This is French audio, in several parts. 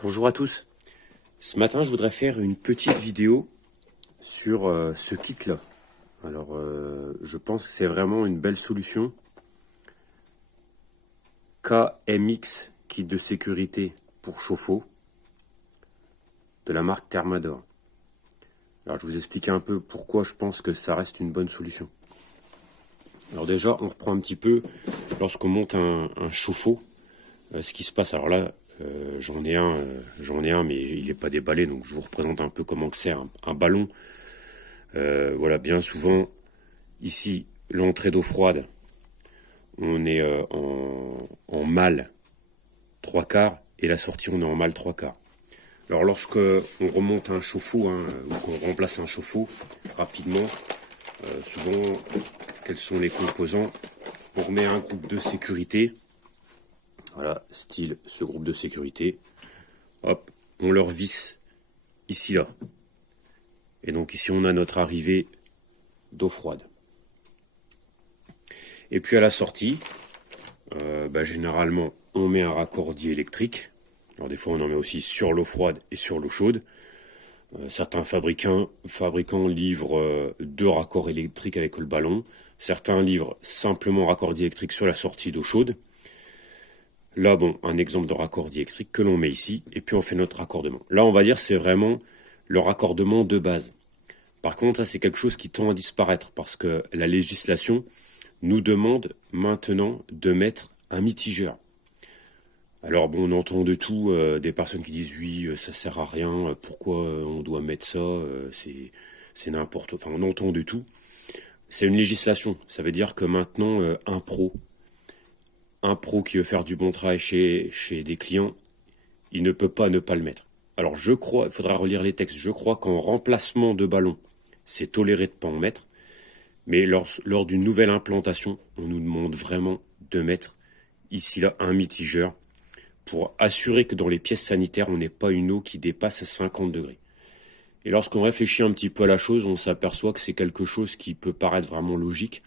Bonjour à tous. Ce matin, je voudrais faire une petite vidéo sur ce kit-là. Alors, je pense que c'est vraiment une belle solution. KMX, kit de sécurité pour chauffe-eau, de la marque Thermador. Alors, je vais vous expliquer un peu pourquoi je pense que ça reste une bonne solution. Alors déjà, on reprend un petit peu, lorsqu'on monte un chauffe-eau, ce qui se passe. Alors là, j'en ai un, mais il n'est pas déballé, donc je vous représente un peu comment c'est un ballon. Voilà, bien souvent, ici, l'entrée d'eau froide, on est en mâle 3/4, et la sortie, on est en mâle 3/4. Alors, lorsque on remonte un chauffe-eau, ou qu'on remplace un chauffe-eau, rapidement, souvent, quels sont les composants? On remet un groupe de sécurité. Voilà, style ce groupe de sécurité. Hop, on leur visse ici, là. Et donc ici, on a notre arrivée d'eau froide. Et puis à la sortie, généralement, on met un raccordi électrique. Alors des fois, on en met aussi sur l'eau froide et sur l'eau chaude. Certains fabricants livrent 2 raccords électriques avec le ballon. Certains livrent simplement raccordi électrique sur la sortie d'eau chaude. Là, bon, un exemple de raccordi électrique que l'on met ici, et puis on fait notre raccordement. Là, on va dire c'est vraiment le raccordement de base. Par contre, ça, c'est quelque chose qui tend à disparaître, parce que la législation nous demande maintenant de mettre un mitigeur. Alors bon, on entend de tout, des personnes qui disent oui, ça sert à rien, pourquoi on doit mettre ça, c'est n'importe quoi. Enfin, on entend de tout. C'est une législation, ça veut dire que maintenant, un pro qui veut faire du bon travail chez des clients, il ne peut pas ne pas le mettre. Alors je crois, il faudra relire les textes, je crois qu'en remplacement de ballon, c'est toléré de ne pas en mettre, mais lors d'une nouvelle implantation, on nous demande vraiment de mettre ici là un mitigeur pour assurer que dans les pièces sanitaires, on n'ait pas une eau qui dépasse 50 degrés. Et lorsqu'on réfléchit un petit peu à la chose, on s'aperçoit que c'est quelque chose qui peut paraître vraiment logique.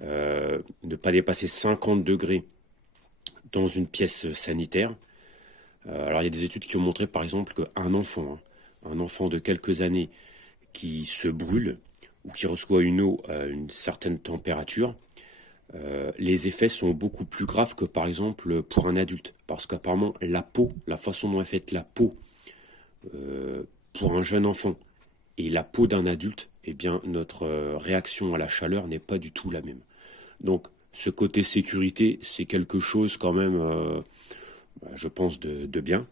Ne pas dépasser 50 degrés dans une pièce sanitaire. Alors il y a des études qui ont montré par exemple qu'un enfant, un enfant de quelques années qui se brûle ou qui reçoit une eau à une certaine température, les effets sont beaucoup plus graves que par exemple pour un adulte. Parce qu'apparemment la peau, la façon dont est faite la peau pour un jeune enfant et la peau d'un adulte, eh bien notre réaction à la chaleur n'est pas du tout la même. Donc ce côté sécurité, c'est quelque chose quand même, je pense, de bien.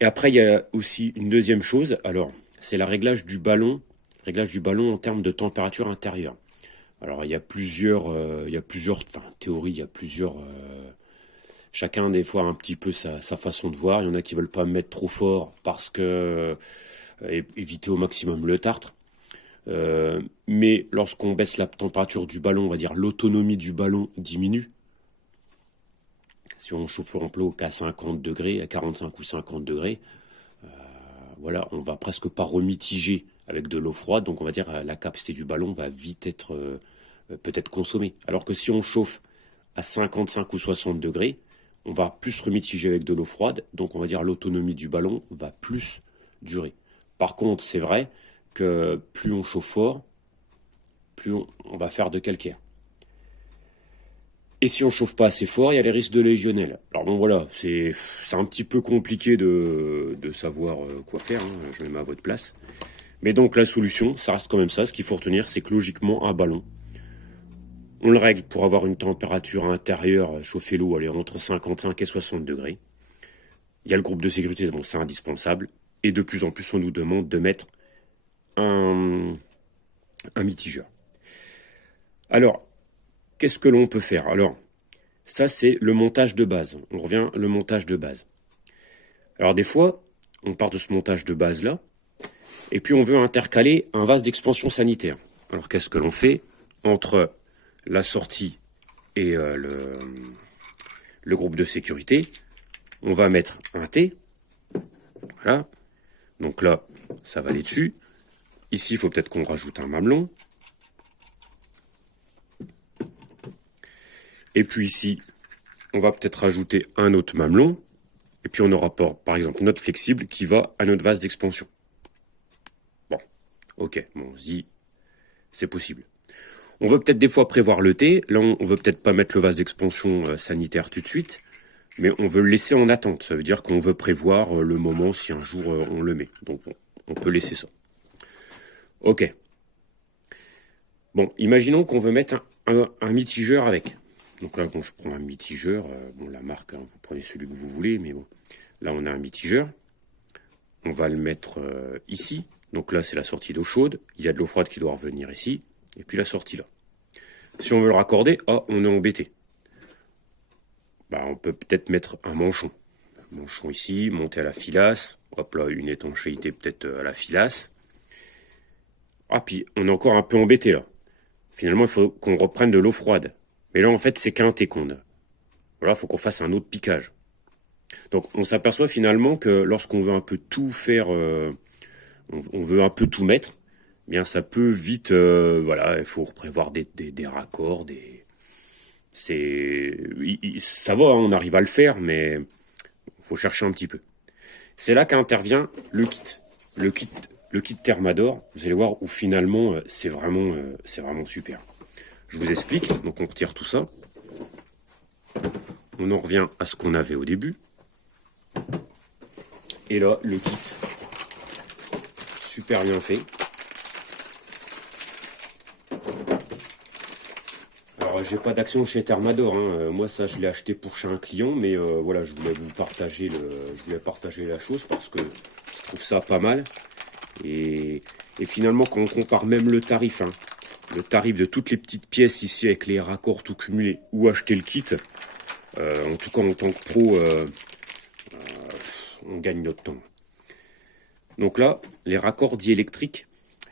Et après, il y a aussi une deuxième chose, alors c'est le réglage du ballon en termes de température intérieure. Alors il y a plusieurs théories, il y a plusieurs, chacun des fois un petit peu sa façon de voir. Il y en a qui veulent pas mettre trop fort parce que éviter au maximum le tartre. Mais lorsqu'on baisse la température du ballon, on va dire l'autonomie du ballon diminue. Si on chauffe en plot qu'à 50 degrés, à 45 ou 50 degrés, voilà, on va presque pas remitiger avec de l'eau froide, donc on va dire la capacité du ballon va vite être peut-être consommée. Alors que si on chauffe à 55 ou 60 degrés, on va plus remitiger avec de l'eau froide, donc on va dire l'autonomie du ballon va plus durer. Par contre, c'est vrai que plus on chauffe fort, plus on va faire de calcaire. Et si on chauffe pas assez fort, il y a les risques de légionnelle. Alors bon voilà, c'est un petit peu compliqué de savoir quoi faire, je me mets à votre place. Mais donc la solution, ça reste quand même ça. Ce qu'il faut retenir, c'est que logiquement, un ballon, on le règle pour avoir une température intérieure, chauffer l'eau, aller entre 55 et 60 degrés. Il y a le groupe de sécurité, donc c'est indispensable. Et de plus en plus, on nous demande de mettre un mitigeur. Alors, qu'est-ce que l'on peut faire? Alors, ça c'est le montage de base. On revient le montage de base. Alors des fois, on part de ce montage de base-là, et puis on veut intercaler un vase d'expansion sanitaire. Alors qu'est-ce que l'on fait? Entre la sortie et le groupe de sécurité, on va mettre un T. Voilà. Donc là, ça va aller dessus. Ici, il faut peut-être qu'on rajoute un mamelon. Et puis ici, on va peut-être rajouter un autre mamelon. Et puis on aura par exemple notre flexible qui va à notre vase d'expansion. Bon, ok, bon, on se dit, c'est possible. On veut peut-être des fois prévoir le T. Là, on veut peut-être pas mettre le vase d'expansion sanitaire tout de suite, mais on veut le laisser en attente. Ça veut dire qu'on veut prévoir le moment si un jour on le met. Donc, on peut laisser ça. Ok. Bon, imaginons qu'on veut mettre un mitigeur avec. Donc là, bon, je prends un mitigeur. Bon, la marque, hein, vous prenez celui que vous voulez, mais bon. Là, on a un mitigeur. On va le mettre ici. Donc là, c'est la sortie d'eau chaude. Il y a de l'eau froide qui doit revenir ici. Et puis la sortie là. Si on veut le raccorder, on est embêté. Bah, on peut peut-être mettre un manchon. Un manchon ici, monter à la filasse. Hop là, une étanchéité peut-être à la filasse. Ah, puis on est encore un peu embêté là. Finalement, il faut qu'on reprenne de l'eau froide. Mais là, en fait, c'est qu'un T qu'on a. Voilà, il faut qu'on fasse un autre piquage. Donc, on s'aperçoit finalement que lorsqu'on veut un peu tout faire, on veut un peu tout mettre, eh bien, ça peut vite, voilà, il faut prévoir des raccords, ça va, hein, on arrive à le faire, mais il faut chercher un petit peu. C'est là qu'intervient le kit. Le kit Thermador, vous allez voir où finalement, c'est vraiment super. Je vous explique, donc on retire tout ça. On en revient à ce qu'on avait au début. Et là, le kit, super bien fait. Alors, j'ai pas d'action chez Thermador, hein. Moi ça je l'ai acheté pour chez un client, mais voilà, je voulais partager la chose parce que je trouve ça pas mal. Et finalement, quand on compare même le tarif, hein, le tarif de toutes les petites pièces ici avec les raccords tout cumulés ou acheter le kit, en tout cas en tant que pro, on gagne notre temps. Donc là, les raccords diélectriques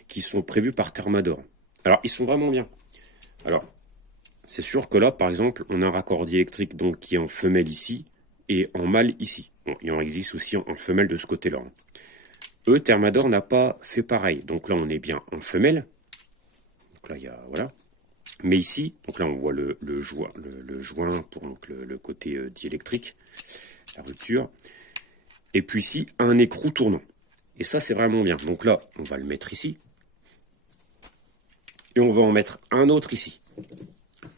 qui sont prévus par Thermador. Alors, ils sont vraiment bien. Alors, c'est sûr que là, par exemple, on a un raccord diélectrique donc, qui est en femelle ici et en mâle ici. Bon, il en existe aussi en femelle de ce côté-là. Hein. Eux, Thermador n'a pas fait pareil. Donc là, on est bien en femelle. Donc là, il y a... Voilà. Mais ici, donc là, on voit le joint pour donc, le côté diélectrique, la rupture. Et puis ici, un écrou tournant. Et ça, c'est vraiment bien. Donc là, on va le mettre ici. Et on va en mettre un autre ici.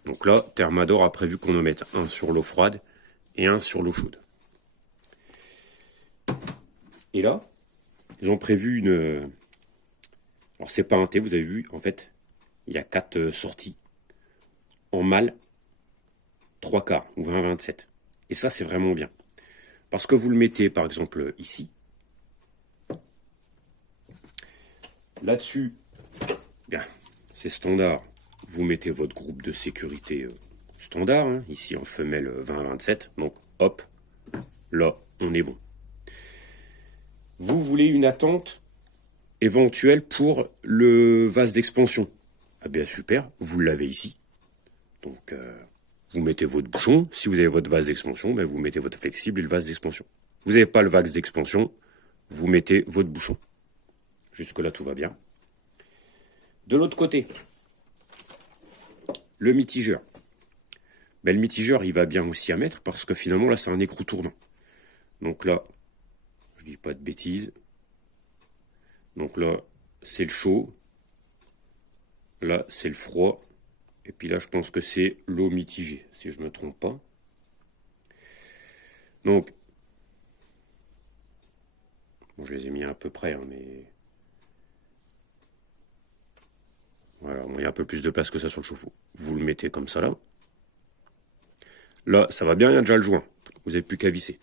Donc là, Thermador a prévu qu'on en mette un sur l'eau froide et un sur l'eau chaude. Et là, ils ont prévu une... Alors, c'est pas un T, vous avez vu, en fait, il y a 4 sorties. En mâle, 3/4 ou 20-27. Et ça, c'est vraiment bien. Parce que vous le mettez, par exemple, ici. Là-dessus, bien, c'est standard. Vous mettez votre groupe de sécurité standard, hein, ici en femelle 20-27. Donc, hop, là, on est bon. Vous voulez une attente éventuelle pour le vase d'expansion. Ah bien, super, vous l'avez ici. Donc, vous mettez votre bouchon. Si vous avez votre vase d'expansion, ben vous mettez votre flexible et le vase d'expansion. Vous n'avez pas le vase d'expansion, vous mettez votre bouchon. Jusque-là, tout va bien. De l'autre côté, le mitigeur. Ben, le mitigeur, il va bien aussi à mettre parce que finalement, là, c'est un écrou tournant. Donc là, je dis pas de bêtises. Donc là, c'est le chaud. Là, c'est le froid. Et puis là, je pense que c'est l'eau mitigée, si je ne me trompe pas. Donc, bon, je les ai mis à peu près, hein, mais... Voilà, bon, il y a un peu plus de place que ça sur le chauffe-eau. Vous le mettez comme ça, là. Là, ça va bien, il y a déjà le joint. Vous n'avez plus qu'à visser.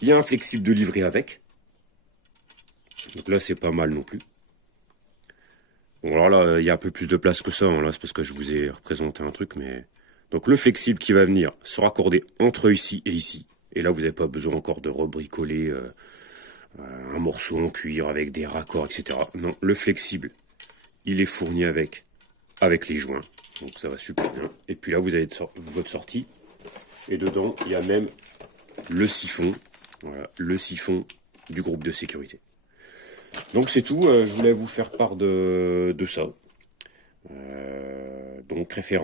Il y a un flexible de livret avec. Donc là, c'est pas mal non plus. Bon, alors là, il y a un peu plus de place que ça. Hein, là, c'est parce que je vous ai représenté un truc, mais... Donc le flexible qui va venir se raccorder entre ici et ici. Et là, vous n'avez pas besoin encore de rebricoler un morceau en cuir avec des raccords, etc. Non, le flexible, il est fourni avec les joints. Donc ça va super bien. Et puis là, vous avez votre sortie. Et dedans, il y a même le siphon. Voilà, le siphon du groupe de sécurité. Donc c'est tout. Je voulais vous faire part de ça. Donc référence.